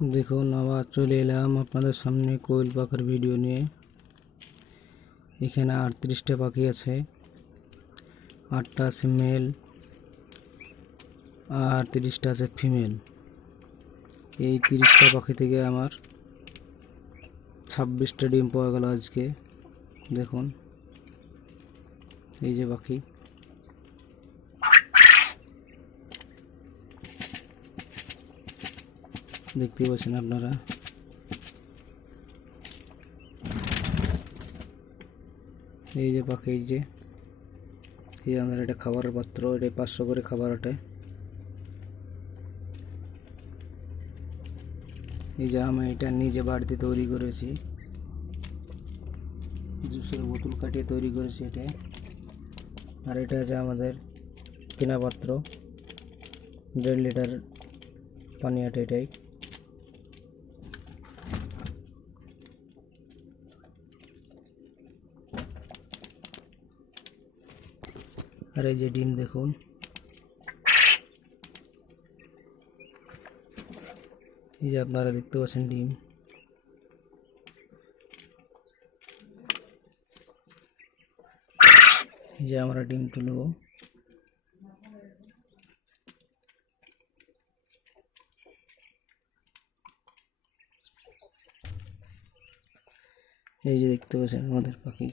দেখুন, আবার চলে এলাম আপনাদের সামনে কোয়েল পাখির ভিডিও নিয়ে। এখানে আটত্রিশটা পাখি আছে, আটটা আছে মেল আর তিরিশটা আছে ফিমেল এই তিরিশটা পাখি থেকে আমার ছাব্বিশটা ডিম পাওয়া গেল আজকে। দেখুন, এই যে পাখি। দেখতে পাচ্ছেন আপনারা। এই যে পাখি যে। এই আমাদের এটা খাবারের পাত্র, এটা পাঁচশো করে খাবার ওঠে এই যে আমি এটা নিজে বাড়িতে তৈরি করেছি। জুসের বোতল কাটিয়ে তৈরি করেছি এটা। আর এটা আছে আমাদের কেনা পাত্র। দেড় লিটার পানি আটে এটাই। আর এই যে ডিম দেখুন। এই যে আপনারা দেখতে পাচ্ছেন ডিম। এই যে আমরা ডিম তুলব এই যে দেখতে পাচ্ছেন আমাদের পাখি।